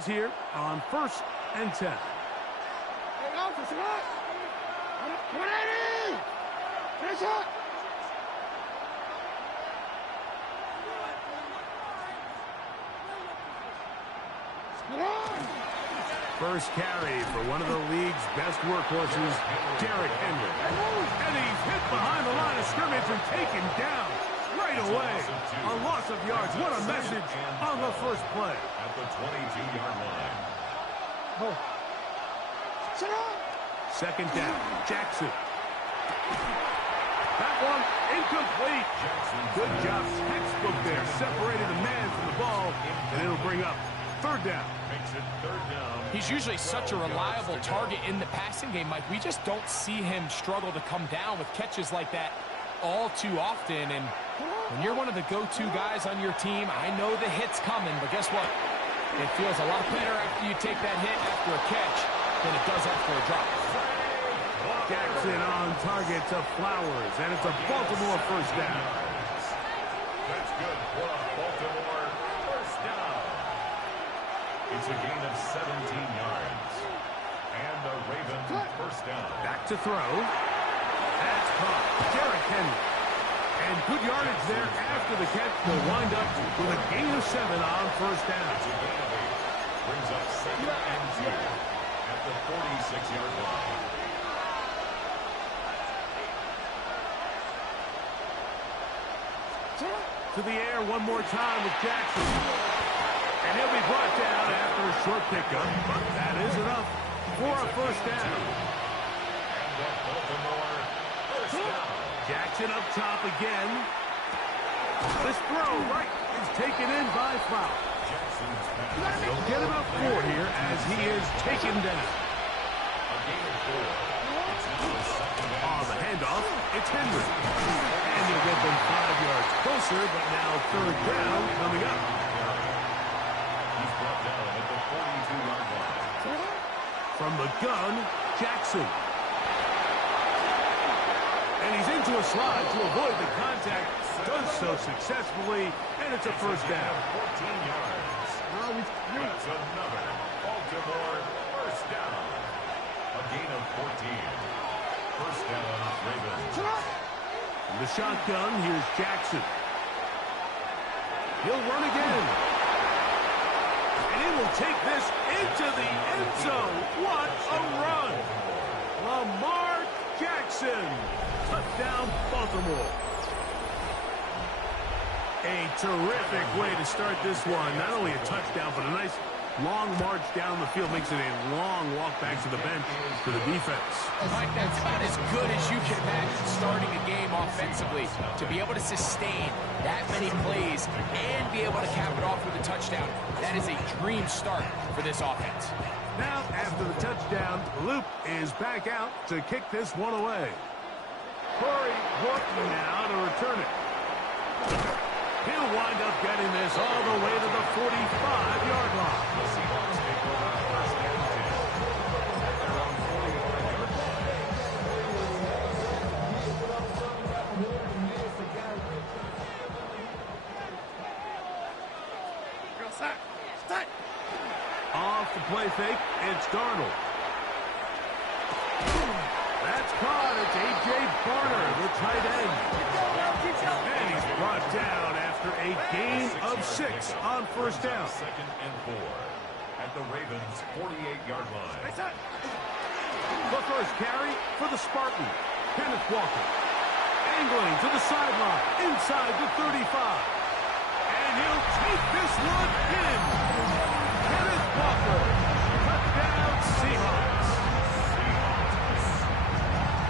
Ravens here on 1st and 10. First carry for one of the league's best workhorses, Derrick Henry. And he's hit behind the line of scrimmage and taken down right away. A loss of yards. What a message on the first play. At the 22-yard line. Second down, Jackson. That one incomplete. Good job, textbook there. Separated the man from the ball, and it'll bring up third down. Makes it third down. He's usually such a reliable target in the passing game, Mike. We just don't see him struggle to come down with catches like that all too often. And when you're one of the go-to guys on your team, I know the hit's coming, but guess what? It feels a lot better after you take that hit after a catch than it does after a drop. Jackson on target to Flowers, and it's a Baltimore first down. That's good for a Baltimore first down. It's a gain of 17 yards. And the Ravens first down. Back to throw. That's caught. Derrick Henry. And good yardage there after the catch. They'll wind up with a gain of 7 on first down. It's a gain of 8. Brings up 2nd and 2 at the 46-yard line. To the air one more time with Jackson. And he'll be brought down after a short pickup. But that is enough for a first down. And the Baltimore first down. Jackson up top again. This throw right is taken in by Flowers. Jackson's pass. They'll get about 4 here as he is taken down. A gain of 4. It's now the second and On the handoff, it's Henry. And he'll get them 5 yards closer, but now third down coming up. He's brought down at the 42-yard line. From the gun, Jackson. And he's into a slide to avoid the contact. Does so successfully, and it's a first down. 14 yards. That's another Baltimore first down. A gain of 14. First down, Ravens. From the shotgun, here's Jackson. He'll run again. And he will take this into the end zone. What a run. Lamar Jackson. Touchdown, Baltimore. A terrific way to start this one. Not only a touchdown, but a nice long march down the field. Makes it a long walk back to the bench for the defense. Mike, that's about as good as you can imagine starting a game offensively. To be able to sustain that many plays and be able to cap it off with a touchdown, that is a dream start for this offense. Now, after the touchdown, Loop is back out to kick this one away. Corey Horton now to return it. He'll wind up getting this all the way to the 45-yard line. The Seahawks take over first and 10. At their own 45-yard line. Off the play fake, it's Darnold. That's caught. It's A.J. Barner, the tight end. And he's brought down after a gain of 6 on first down. Second and 4 at the Ravens' 48-yard line. The first carry for the Spartan, Kenneth Walker. Angling to the sideline, inside the 35. And he'll take this one in. Kenneth Walker, touchdown Seahawks.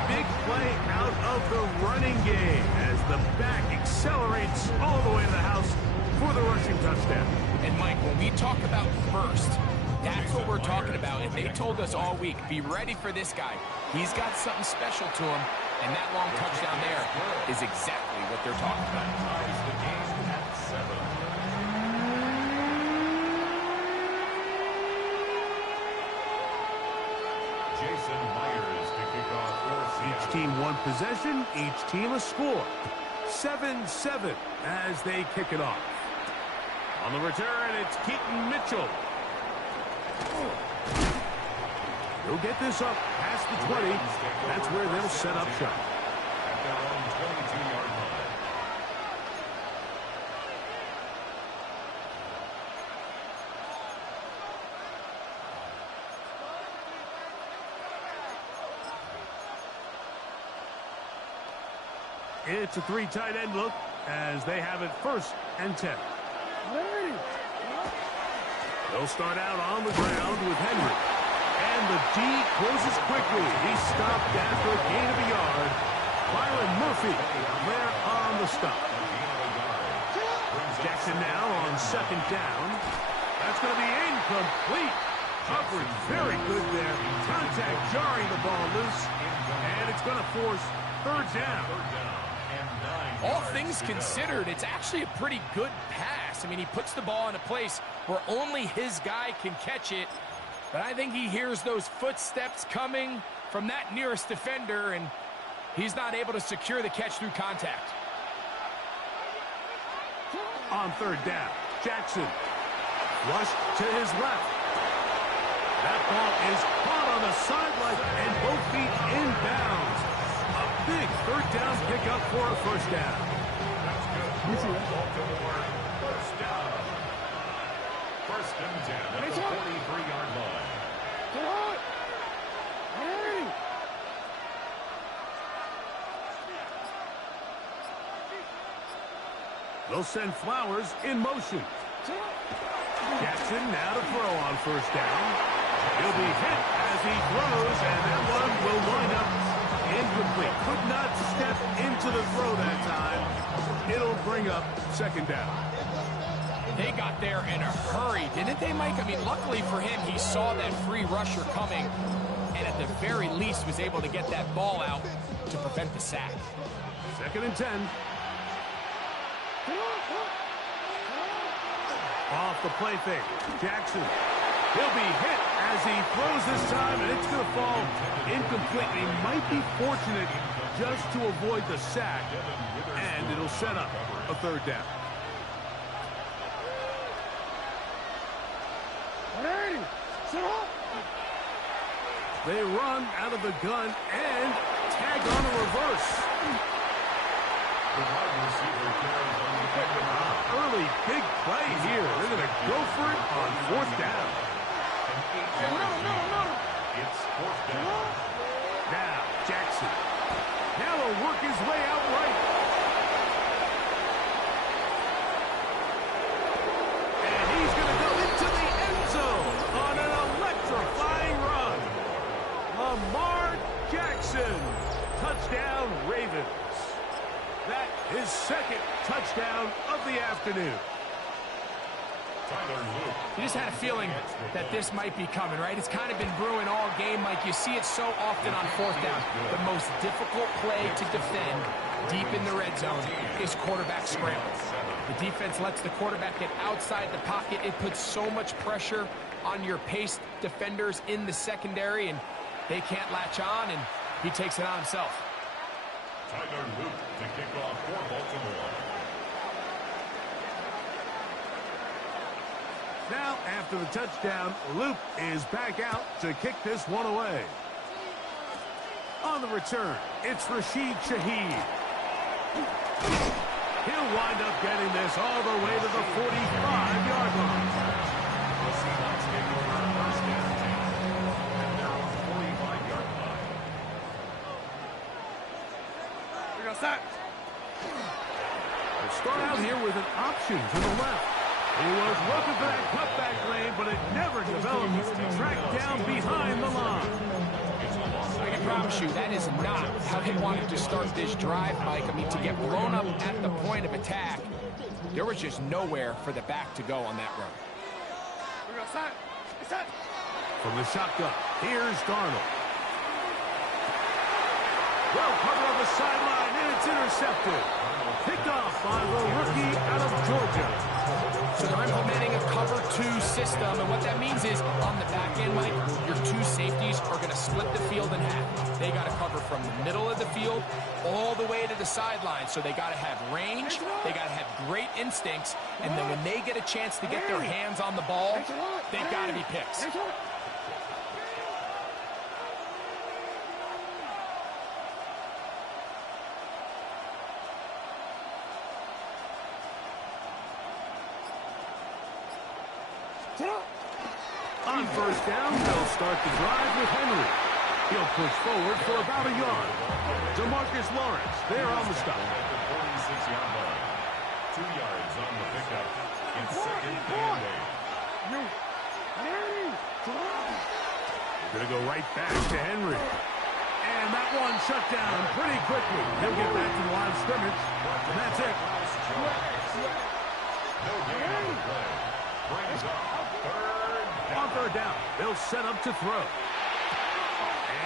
Big play out of the running game as the back accelerates all the way to the house for the rushing touchdown. And Mike, when we talk about burst, that's what we're talking about. And they told us all week, be ready for this guy. He's got something special to him, and that long touchdown there is exactly what they're talking about. Ties the game at 7. Jason Myers to kick off for Each Seattle. team one possession, each team a score. 7-7 as they kick it off. On the return, it's Keaton Mitchell. He'll get this up past the 20. That's where they'll set up shop. At their own 22-yard line. It's a three tight end look as they have it 1st and 10. They'll start out on the ground with Henry. And the D closes quickly. He's stopped after a gain of a yard. Byron Murphy there on the stop. Jackson now on 2nd down. That's going to be incomplete. Coverage very good there. Contact jarring the ball loose. And it's going to force 3rd down. All things considered, it's actually a pretty good pass. I mean, he puts the ball in a place where only his guy can catch it. But I think he hears those footsteps coming from that nearest defender, and he's not able to secure the catch through contact. On 3rd down, Jackson. Rushed to his left. That ball is caught on the sideline and both feet inbounds. A big 3rd down pickup for a 1st down. That's good. Baltimore, 1st down. 1st and 10 at the 43-yard line. They'll send Flowers in motion. Jackson now to throw on 1st down. He'll be hit as he throws, and that one will wind up incomplete. Could not step into the throw that time. It'll bring up 2nd down. They got there in a hurry, didn't they, Mike? I mean, luckily for him, he saw that free rusher coming, and at the very least was able to get that ball out to prevent the sack. 2nd and 10. Off the play fake, Jackson. He'll be hit as he throws this time, and it's going to fall incomplete. He might be fortunate just to avoid the sack, and it'll set up a 3rd down. They run out of the gun and tag on a reverse. The wide receiver carries on the end of the route. Early big play here. They're going to go for it on 4th down. It's 4th down. Now, Jackson. Now he'll work his way out right. And he's going to go into the end zone on an electrifying run. Lamar Jackson. Touchdown, Ravens. That is 2nd touchdown of the afternoon. You just had a feeling that this might be coming, right? It's kind of been brewing all game, Mike. You see it so often on 4th down. The most difficult play to defend deep in the red zone is quarterback scrambles. The defense lets the quarterback get outside the pocket. It puts so much pressure on your paced defenders in the secondary, and they can't latch on, and he takes it on himself. Tyler Luke to kick off for Baltimore. Now, after the touchdown, Luke is back out to kick this one away. On the return, it's Rashid Shaheed. He'll wind up getting this all the way to the 45-yard line. The Seahawks take over 1st and 10 at their own 45-yard line. We'll start out here with an option to the left. He was looking for that cutback lane, but it never developed. Tracked down behind the line. I can promise you that is not how he wanted to start this drive, Mike. I mean, to get blown up at the point of attack, there was just nowhere for the back to go on that run. From the shotgun, here's Darnold. Well covered on the sideline, and it's intercepted. Picked off by the rookie out of Georgia. So they're implementing a cover 2 system, and what that means is on the back end, Mike, your 2 safeties are going to split the field in half. They got to cover from the middle of the field all the way to the sideline. So they got to have range, they got to have great instincts, and then when they get a chance to get their hands on the ball, they've got to be picks. On first down, they'll start the drive with Henry. He'll push forward for about a yard. DeMarcus Lawrence, there on the stop. At the 46-yard line. 2 yards on the pickup. It's second and 8. Going to go right back to Henry. And that one shut down pretty quickly. He'll get back to the line of scrimmage. And that's it. No gain on the play. Brings up third down. On third down, they'll set up to throw.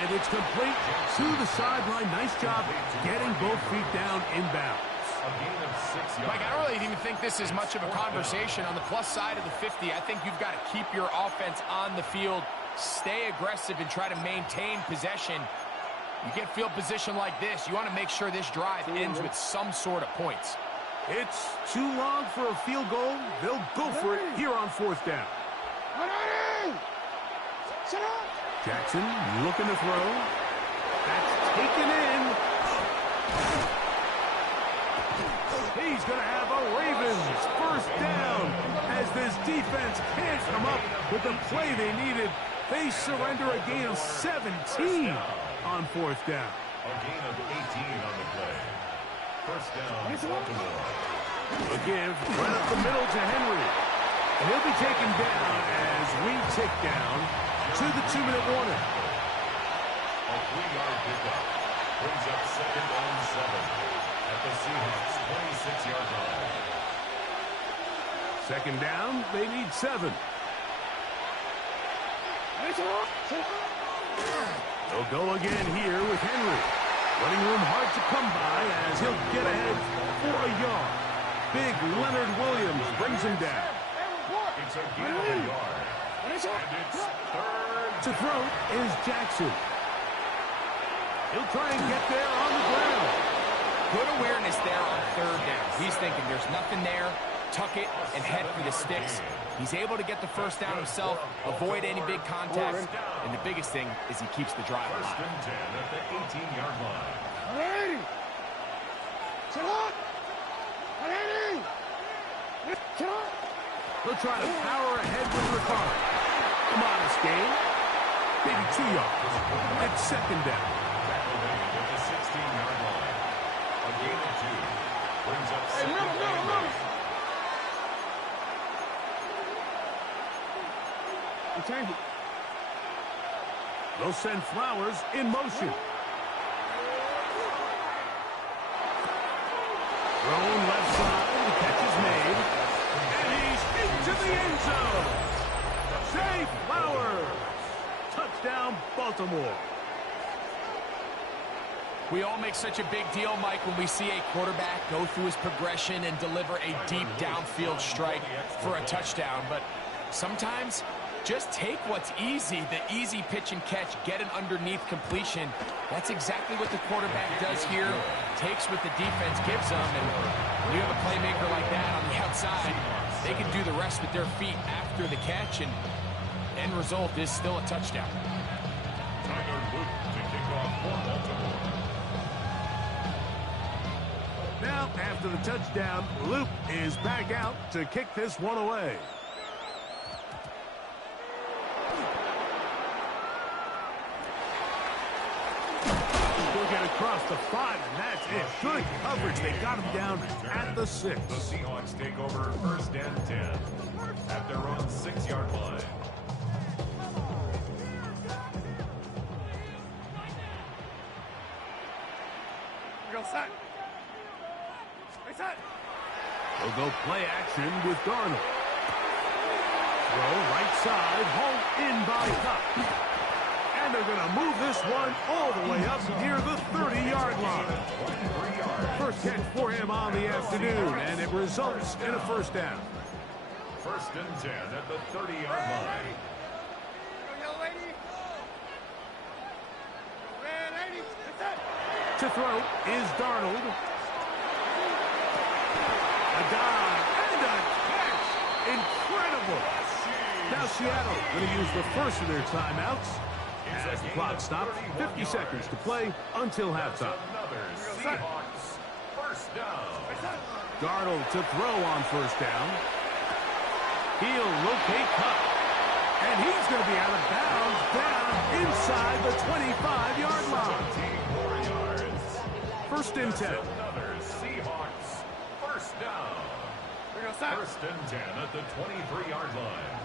And it's complete to the sideline. Nice job getting both feet down inbounds. A gain of 6 yards. Mike, I don't really even think this is much of a conversation. On the plus side of the 50, I think you've got to keep your offense on the field, stay aggressive, and try to maintain possession. You get field position like this, you want to make sure this drive ends with some sort of points. It's too long for a field goal. They'll go for it here on fourth down. Jackson looking to throw. That's taken in. He's going to have a Ravens first down as this defense can't come up with the play they needed. They surrender a gain of 17 on fourth down. A gain of 18 on the play. First down, Baltimore. Again, right up the middle to Henry. And he'll be taken down as we tick down to the 2-minute warning. A 3-yard pickup. Brings up second and 7 at the Seahawks 26-yard line. Second down, they need 7. They'll go again here with Henry. Running room hard to come by as he'll get ahead for a yard. Big Leonard Williams brings him down. It's a gain of a yard. And it's third. To throw is Jackson. He'll try and get there on the ground. Good awareness there on third down. He's thinking there's nothing there, tuck it, and head for the sticks. He's able to get the first down himself, avoid any big contact, and the biggest thing is he keeps the drive First alive. and 10 at the 18-yard line. They'll try to power ahead with Ricard. Come on, this game. Maybe 2 yards. It's second down. Tackle made at the 16-yard line. A gain of 2. Brings up second and 8. They'll send Flowers in motion. Thrown left side. The catch is made. And he's into the end zone. Zay Flowers. Touchdown, Baltimore. We all make such a big deal, Mike, when we see a quarterback go through his progression and deliver a deep downfield strike for a touchdown. But sometimes, just take what's easy, the easy pitch and catch, get an underneath completion. That's exactly what the quarterback does here. Takes what the defense gives them, and when you have a playmaker like that on the outside, they can do the rest with their feet after the catch, and end result is still a touchdown. Tyler Luke to kick off for Baltimore. Now, after the touchdown, Luke is back out to kick this one away. He'll get across the 5, and that's it. Good coverage. They got him down at the 6. The Seahawks take over first and 10 at their own 6-yard line. They'll go play action with Darnold. Throw right side, hauled in by Cup. And they're going to move this one all the way up near the 30-yard line. First catch for him on the afternoon, and it results in a first down. First and 10 at the 30-yard line. To throw is Darnold. A dive and a catch. Incredible. Now now Seattle going to use the first of their timeouts. As the clock stops, 50 seconds to play until halftime. Seahawks first down. Darnold to throw on first down. He'll locate Cup. And he's going to be out of bounds down inside the 25-yard line. 17 more yards. First and 10. Another Seahawks first down. First and 10 at the 23-yard line.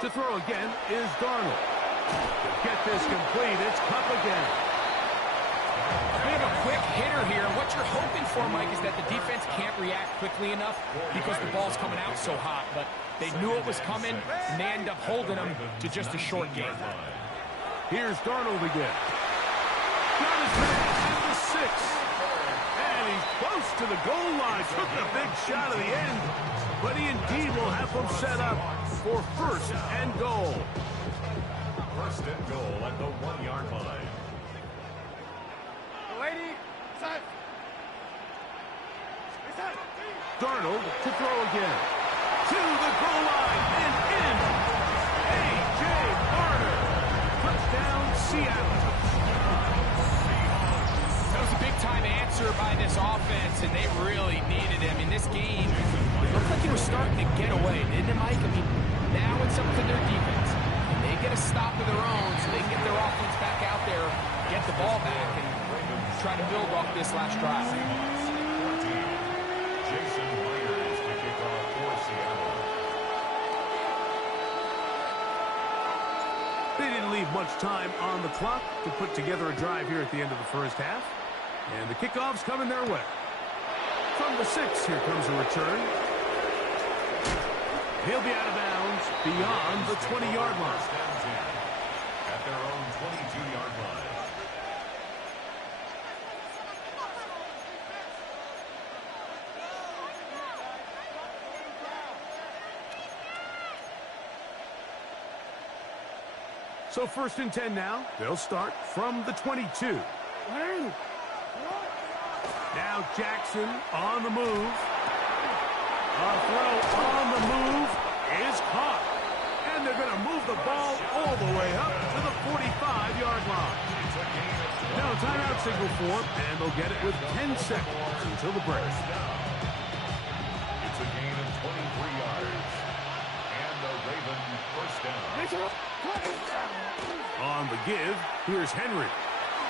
To throw again is Darnold. To get this complete, it's Cup again. We have a quick hitter here. What you're hoping for, Mike, is that the defense can't react quickly enough because the ball's coming out so hot. But they knew it was coming, and they end up holding them to just a short game. Here's Darnold again. Got his man at the 6. And he's close to the goal line. Took a big shot at the end. But he indeed will have them set up for first and goal. First and goal at the 1-yard line. Darnold to throw again. To the goal line and in. A.J. Barner. Touchdown, Seattle. That was a big-time answer by this offense, and they really needed him. In this game, it looked like he was starting to get away, didn't it, Mike? I mean, now it's up to their defense. And they get a stop of their own so they can get their offense back out there, get the ball back, and try to build off this last drive. Jason Myers to kick off for Seattle. They didn't leave much time on the clock to put together a drive here at the end of the first half. And the kickoff's coming their way. From the 6, here comes a return. He'll be out of bounds beyond the 20-yard line. First and 10 at their own 22-yard line. So first and 10 now. They'll start from the 22. Now Jackson on the move. A throw on the move is caught. And they're going to move the ball all the way up to the 45-yard line. Now a timeout signal for them, and they'll get it with 10 seconds until the break. It's a gain of 23 yards. And the Raven first down. On the give, here's Henry.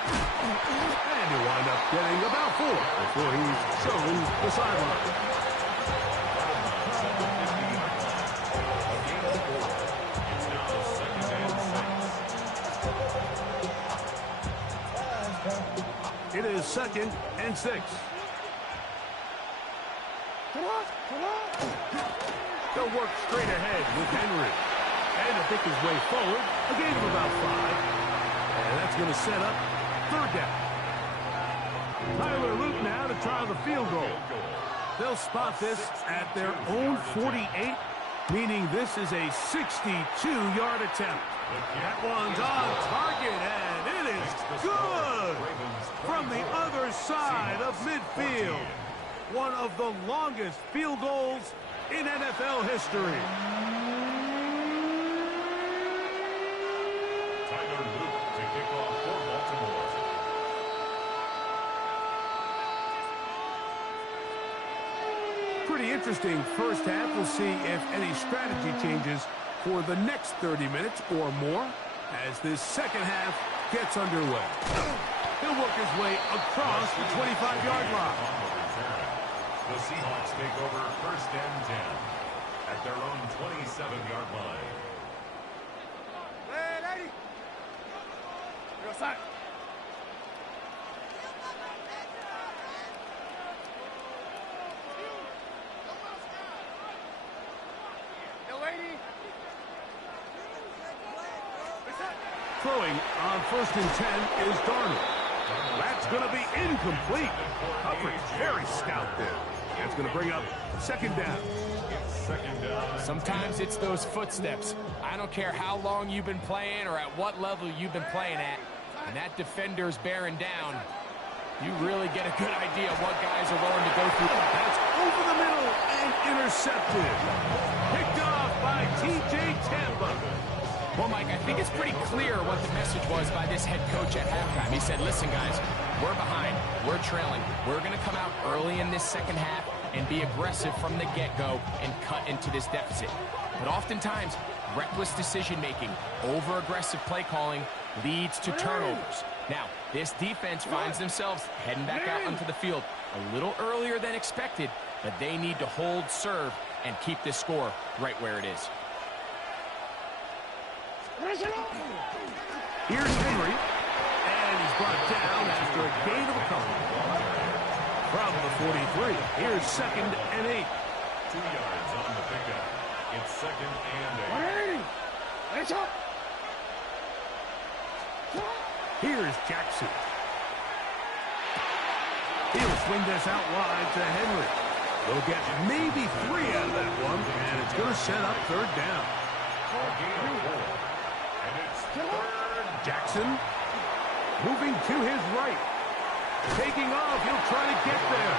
And he'll wind up getting about 4 before he's shown the sideline. It's now second and 6. It is second and 6. They'll work straight ahead with Henry. And he'll pick his way forward, a gain of about 5. And that's going to set up third down. Tyler Luke now to try the field goal. They'll spot this at their own 48, meaning this is a 62-yard attempt. That one's on target, and it is good from the other side of midfield. One of the longest field goals in NFL history. Tyler Luke to kick off for Baltimore. Pretty interesting first half. We'll see if any strategy changes for the next 30 minutes or more as this second half gets underway. He'll work his way across the 25-yard line. The Seahawks take over first and 10 at their own 27-yard line. Throwing on first and 10 is Darnold. That's going to be incomplete. Coverage very stout there. That's going to bring up second down. Sometimes it's those footsteps. I don't care how long you've been playing or at what level you've been playing at. And that defender's bearing down. You really get a good idea of what guys are willing to go through. That's over the middle and intercepted. Picked off by T.J. Tampa. Well, Mike, I think it's pretty clear what the message was by this head coach at halftime. He said, listen, guys, we're behind. We're trailing. We're going to come out early in this second half and be aggressive from the get-go and cut into this deficit. But oftentimes, reckless decision-making, over-aggressive play calling leads to turnovers. Now, this defense finds themselves heading back out onto the field a little earlier than expected, but they need to hold serve and keep this score right where it is. Here's Henry, and he's brought down after a gain of a couple. From the 43, here's 2nd and 8. 2 yards on the pickup. It's 2nd and 8. Here's Jackson. He'll swing this out wide to Henry. They'll get maybe 3 out of that one, and it's going to set up 3rd down. Jackson moving to his right. Taking off, he'll try to get there.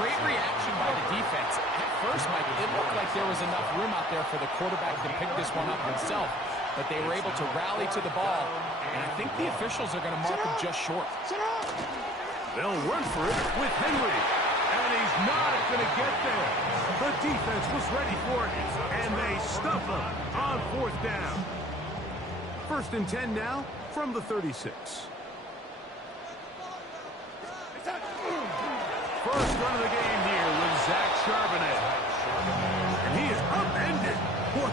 Great reaction by the defense. At first, Mike, it looked like there was enough room out there for the quarterback to pick this one up himself, but they were able to rally to the ball, and I think the officials are going to mark him just short. They'll run for it with Henry, and he's not going to get there. The defense was ready for it, and they stuff him on 4th down. 1st and 10 now from the 36. First run of the game here with Zach Charbonnet. And he is upended. Boy,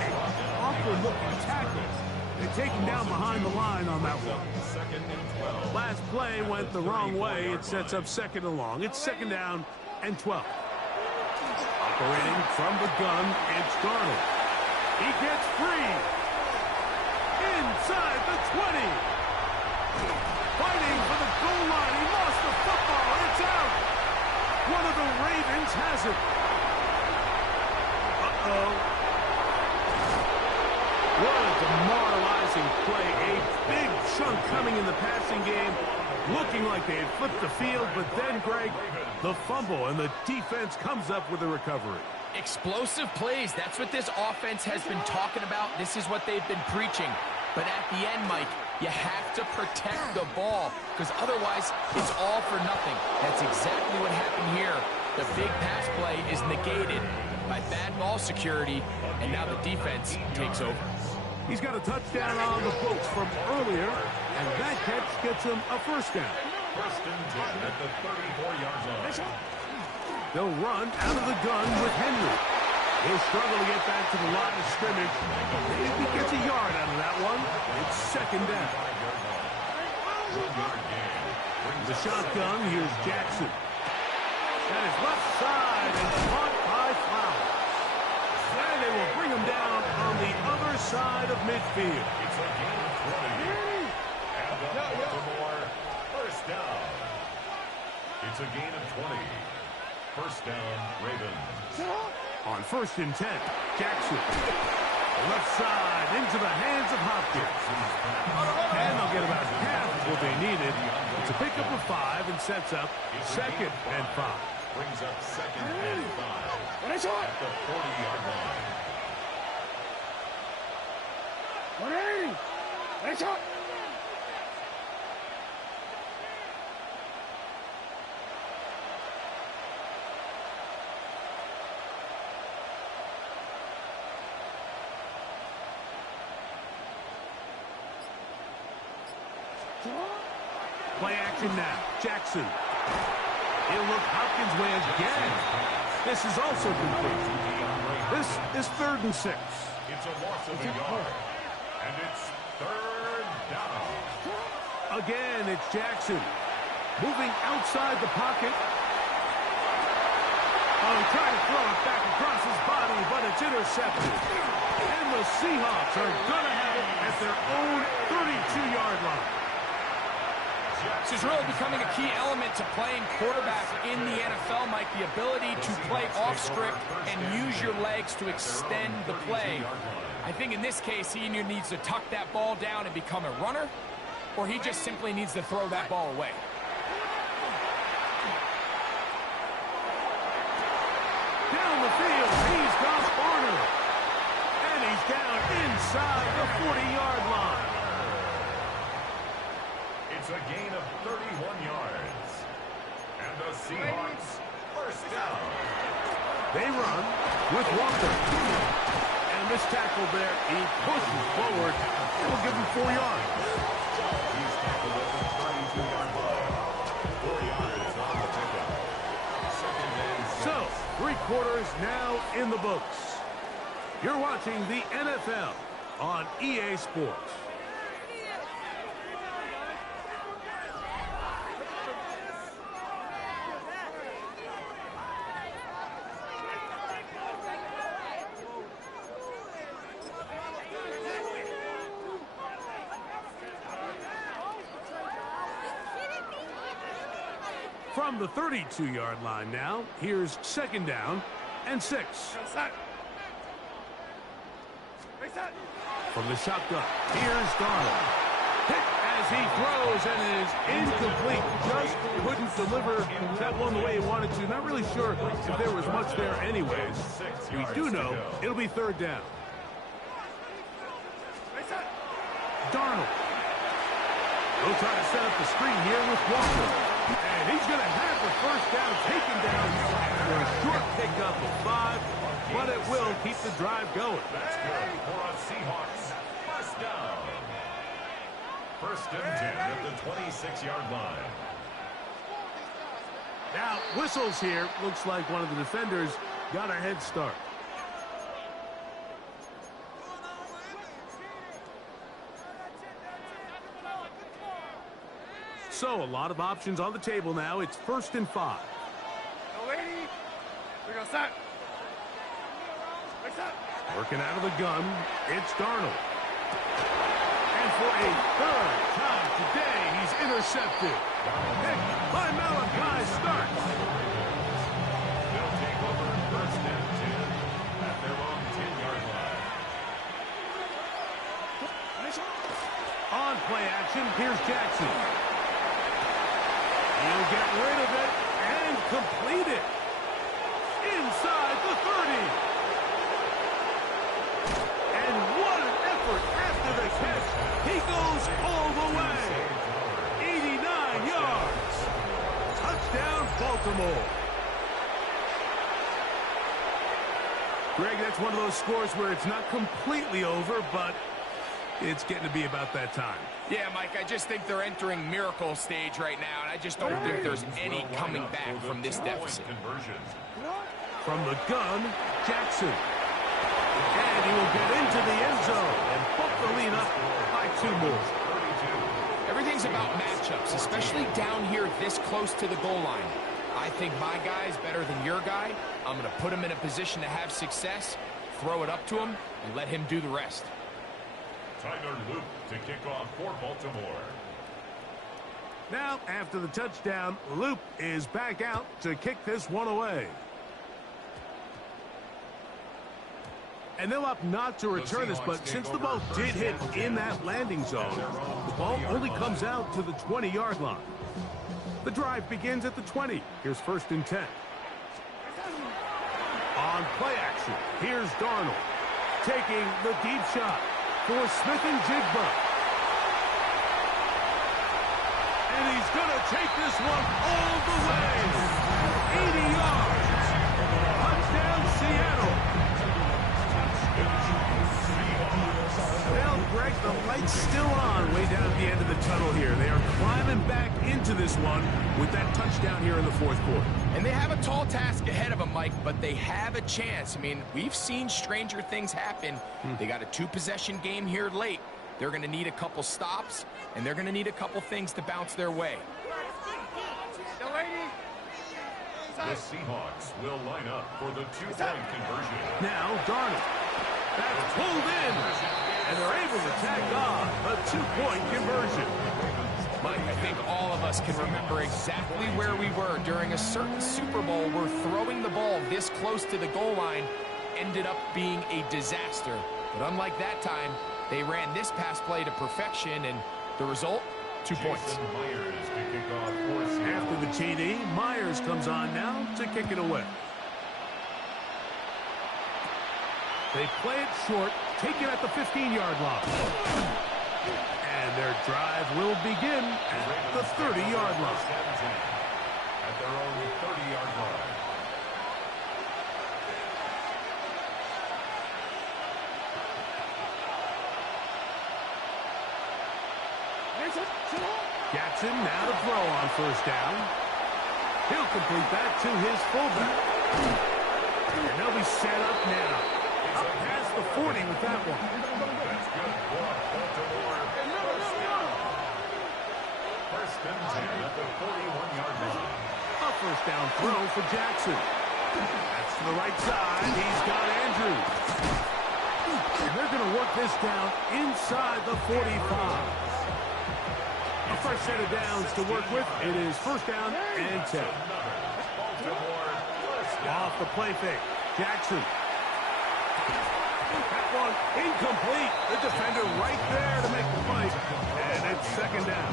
awkward-looking tackle. They take him down behind the line on that one. 2nd and 12. Last play went the wrong way. It sets up 2nd and long. It's 2nd down and 12. Operating from the gun, it's Darnold. He gets free. Inside the 20. Fighting for the goal line. He lost the football. It's out. One of the Ravens has it. Uh-oh. What a demoralizing play. A big chunk coming in the passing game. Looking like they had flipped the field, but then, Greg, the fumble, and the defense comes up with a recovery. Explosive plays. That's what this offense has been talking about. This is what they've been preaching. But at the end, Mike, you have to protect the ball because otherwise it's all for nothing. That's exactly what happened here. The big pass play is negated by bad ball security, and now the defense takes over. He's got a touchdown on the books from earlier, and that catch gets him a 1st down. 1st and 10 at the 34-yard line. They'll run out of the gun with Henry. He'll struggle to get back to the line of scrimmage. If he gets a yard out of that one, it's 2nd down. The shotgun, here's Jackson. That is left side and caught by Flowers. And they will bring him down on the other side of midfield. It's a gain of 20. And the Baltimore 1st down. It's a gain of 20. 1st down, Ravens. On 1st and 10, Jackson. Left side into the hands of Hopkins. And they'll get about half of what they needed. It's a pickup of 5 and sets up 2nd and 5. Brings up 2nd and 5 at the 40-yard line. 180. Let's go. Play action now. Jackson. He'll look Hopkins' way again. This is also complete. This is 3rd and 6. It's a loss of a yard. And it's 3rd down. Again, it's Jackson. Moving outside the pocket. Oh, trying to throw it back across his body, but it's intercepted. And the Seahawks are going to have it at their own 32-yard line. This is really becoming a key element to playing quarterback in the NFL, Mike, the ability to play off script and use your legs to extend the play. I think in this case, he either needs to tuck that ball down and become a runner, or he just simply needs to throw that ball away. Down the field, he's got Barner. And he's down inside the 40-yard line. It's a gain of 31 yards. And the Seahawks first down. They run with Walker. And this tackle there, he pushes forward. It will give him 4 yards. He's tackled at the 32-yard line. 4 yards on the pickup. Second and 6. So, 3 quarters now in the books. You're watching the NFL on EA Sports. From the 32-yard line now, here's second down and 6. From the shotgun, here's Darnold. Hit as he throws, and it is incomplete. Just couldn't deliver that one the way he wanted to. Not really sure if there was much there anyways. We do know it'll be third down. Darnold. He'll try to set up the screen here with Walker. And he's going to have the first down taken down for a short pickup of 5, but it will keep the drive going. That's good for a Seahawks first down. First and 10 at the 26-yard line. Now, whistles here. Looks like one of the defenders got a head start. So, a lot of options on the table now. It's first and 5. Working out of the gun, it's Darnold. And for a third time today, he's intercepted. Pick by Malachi Starks. They'll take over first and 10 at their own 10-yard line. On play action, here's Jackson. He'll get rid of it and complete it. Inside the 30. And what an effort after the catch. He goes all the way. 89 yards. Touchdown, Baltimore. Greg, that's one of those scores where it's not completely over, but it's getting to be about that time. Yeah, Mike, I just think they're entering miracle stage right now, and I just don't think there's any coming back from this deficit. From the gun, Jackson. And he will get into the end zone and put the lead up by 2 more. Everything's about matchups, especially down here this close to the goal line. I think my guy's better than your guy. I'm going to put him in a position to have success, throw it up to him, and let him do the rest. Tyler Luke to kick off for Baltimore. Now, after the touchdown, Luke is back out to kick this one away. And they'll opt not to return this, but since the ball did hit in that landing zone, the ball only comes out to the 20-yard line. The drive begins at the 20. Here's first and 10. On play action, here's Darnold taking the deep shot for Smith and Jigba. And he's going to take this one all the way. 80 yards. Touchdown, Seattle. Well, Greg, the light's still on way down at the end of the tunnel here. They are climbing back into this one with that touchdown here in the 4th quarter. And they have a tall task ahead of them, Mike, but they have a chance. I mean, we've seen stranger things happen. They got a 2-possession game here late. They're going to need a couple stops, and they're going to need a couple things to bounce their way. The Seahawks will line up for the 2-point conversion. Now, Darnold. That's pulled in. And they're able to tag on a 2-point conversion. Mike, I think all of us can remember exactly where we were during a certain Super Bowl where throwing the ball this close to the goal line ended up being a disaster. But unlike that time, they ran this pass play to perfection, and the result, 2 points. Myers to kick off for After the TD, Myers comes on now to kick it away. They play it short, take it at the 15-yard line. And their drive will begin at the 30-yard line. At their own 30-yard line. Jackson now to throw on first down. He'll complete that to his fullback. And they'll be set up now. Up past the 40 with that one. That's good for Baltimore. First and 10 at the 41-yard line. A first down throw for Jackson. That's to the right side. He's got Andrews. And they're going to work this down inside the 45. A fresh set of downs to work with. It is first down and 10. Off the play fake. Jackson. That one incomplete. The defender right there to make the play. And it's second down.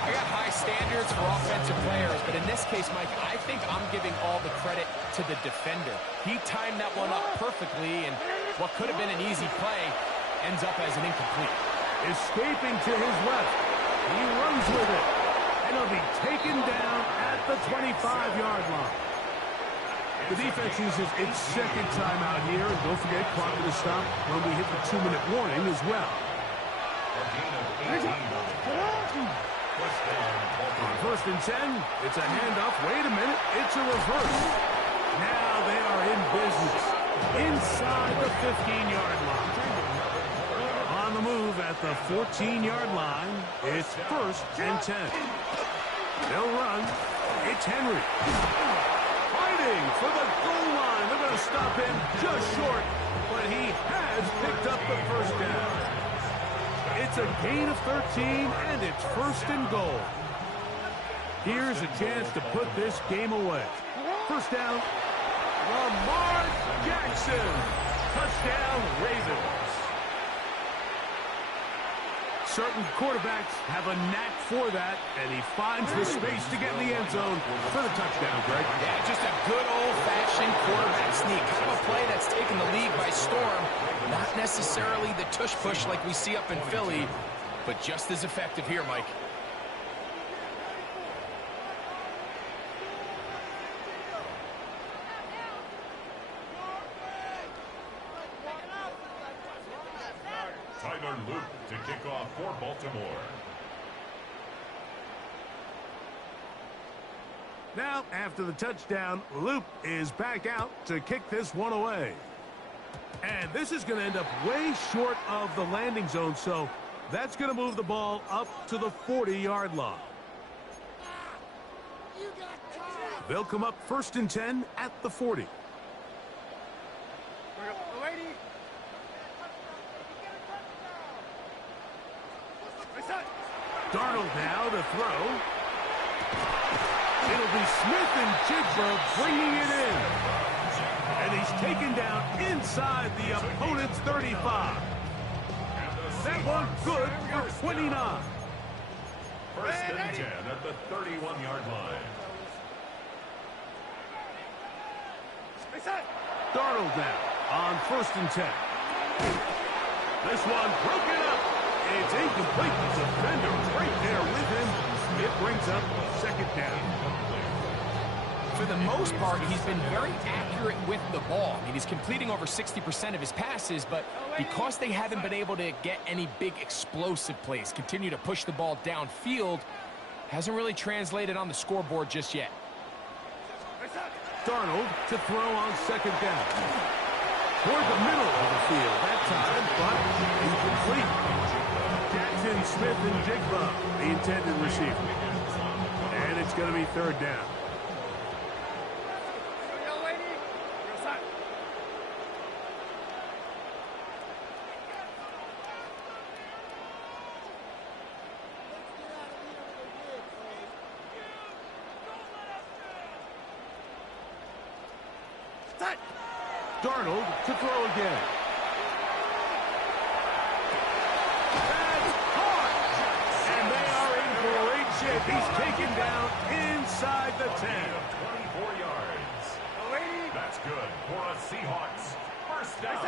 I got high standards for offensive players, but in this case, Mike, I think I'm giving all the credit to the defender. He timed that one up perfectly, and what could have been an easy play ends up as an incomplete. Escaping to his left. He runs with it. And he'll be taken down at the 25-yard line. The defense uses its second timeout here. And don't forget, clock to stop when we hit the 2-minute warning as well. On first and 10, it's a handoff. Wait a minute, it's a reverse. Now they are in business. Inside the 15-yard line. On the move at the 14-yard line, it's first and 10. They'll run. It's Henry. Fighting for the goal line. They're going to stop him just short, but he has picked up the first down. It's a gain of 13, and it's first and goal. Here's a chance to put this game away. First down, Lamar Jackson. Touchdown, Ravens. Certain quarterbacks have a knack for that, and he finds the space to get in the end zone for the touchdown, Greg. Yeah, just a good old-fashioned quarterback sneak. Kind of a play that's taken the league by storm. Not necessarily the tush-push like we see up in Philly, but just as effective here, Mike. Tyler Luke to kick off for Baltimore. Now, after the touchdown, Luke is back out to kick this one away. And this is going to end up way short of the landing zone, so that's going to move the ball up to the 40-yard line. They'll come up first and 10 at the 40. Darnold now to throw. It'll be Smith and Jigba bringing it in. And he's taken down inside the opponent's 35. That one good for 29. First and 10 at the 31-yard line. Darnold now on first and 10. This one broken up. It's incomplete. The defender right there with him. It brings up second down. For the most part, he's been very accurate with the ball. I mean, he's completing over 60% of his passes, but because they haven't been able to get any big explosive plays, continue to push the ball downfield, hasn't really translated on the scoreboard just yet. Darnold to throw on second down. Toward the middle of the field that time, but incomplete. Jackson, Smith, and Jigba, the intended receiver. And it's going to be third down. Darnold to throw again. That's caught! And they are in great shape. He's taken down inside the 10. 24 yards. That's good for a Seahawks First down.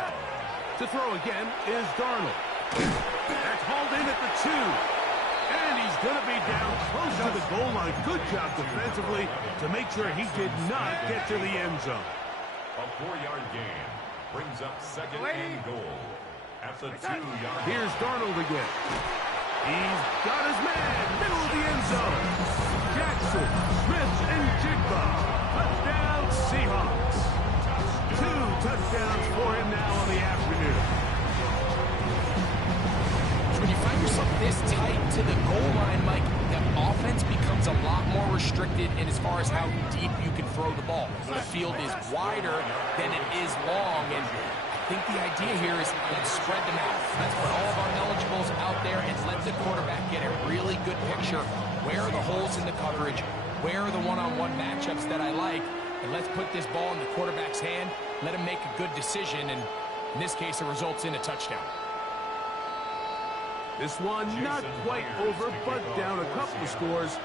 To throw again is Darnold. That's hauled in at the 2. And he's going to be down close to the goal line. Good job defensively to make sure he did not get to the end zone. A 4-yard gain brings up second and goal at the 2-yard. Here's Darnold again. He's got his man, middle of the end zone. Jackson, Smith, and Jigba. Touchdown, Seahawks. 2 touchdowns for him now on the afternoon. When you find yourself this tight to the goal line, Mike, the offense becomes a lot more restricted in as far as how deep you can throw the ball. The field is wider than it is long, and I think the idea here is let's spread them out. Let's put all of our eligibles out there and let the quarterback get a really good picture. Where are the holes in the coverage? Where are the one-on-one matchups that I like? And let's put this ball in the quarterback's hand, let him make a good decision, and in this case, it results in a touchdown. This one not quite over, but down a couple of scores.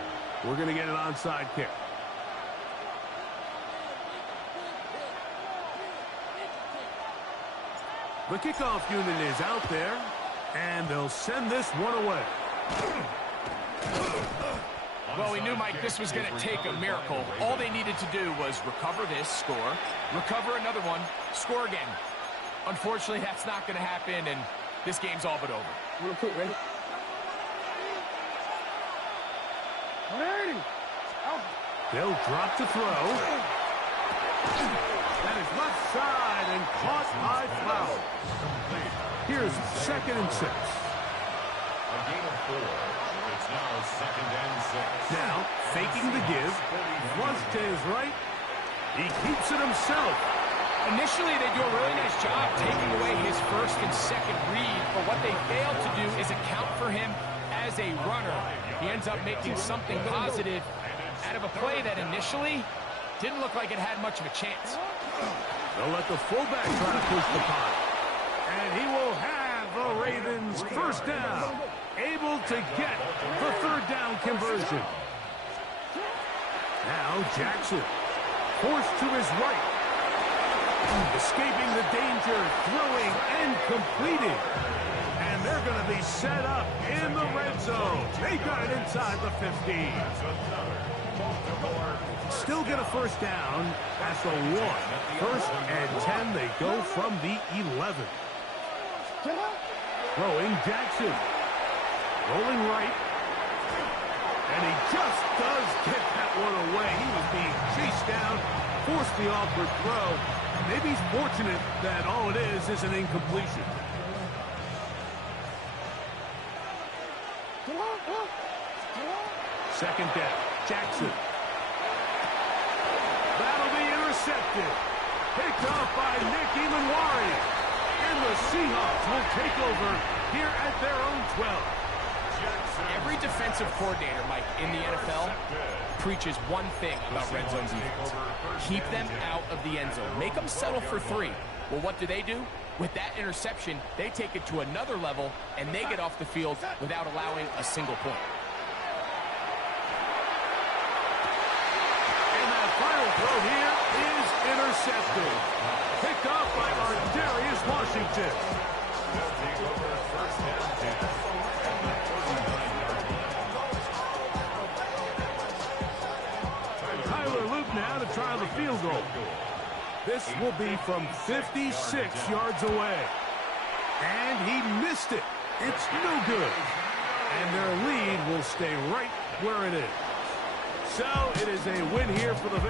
We're going to get an onside kick. The kickoff unit is out there, and they'll send this one away. Well, we knew, Mike, this was going to take a miracle. All they needed to do was recover this, score, recover another one, score again. Unfortunately, that's not going to happen, and this game's all but over. Ready? They'll drop to throw. That is left side and caught by Flowers. Here's 2nd and 6. A gain of 4. It's now 2nd and 6. Now, faking the give. Flush to his right. He keeps it himself. Initially, they do a really nice job taking away his first and second read, but what they fail to do is account for him as a runner. He ends up making something positive out of a play that initially didn't look like it had much of a chance. They'll let the fullback try to push the punt. And he will have the Ravens first down. Able to get the 3rd down conversion. Now Jackson forced to his right. Escaping the danger, throwing and completing. And they're going to be set up in the red zone. They got it inside the 15. Still get a first down at the 1. 1st and 10, they go from the 11. Throwing Jackson. Rolling right. And he just does get that one away. He was being chased down, forced the awkward throw. Maybe he's fortunate that all it is an incompletion. Second down, Jackson. That'll be intercepted. Picked up by Nick Emanwari. And the Seahawks will take over here at their own 12. Every defensive coordinator, Mike, in the NFL preaches one thing about red zone defense. Keep them out of the end zone. Make them settle for 3. Well, what do? With that interception, they take it to another level, and they get off the field without allowing a single point. And that final throw here is intercepted. Picked off by Darius Washington. Now to try the field goal. This will be from 56 yards away. And he missed it. It's no good. And their lead will stay right where it is. So it is a win here for the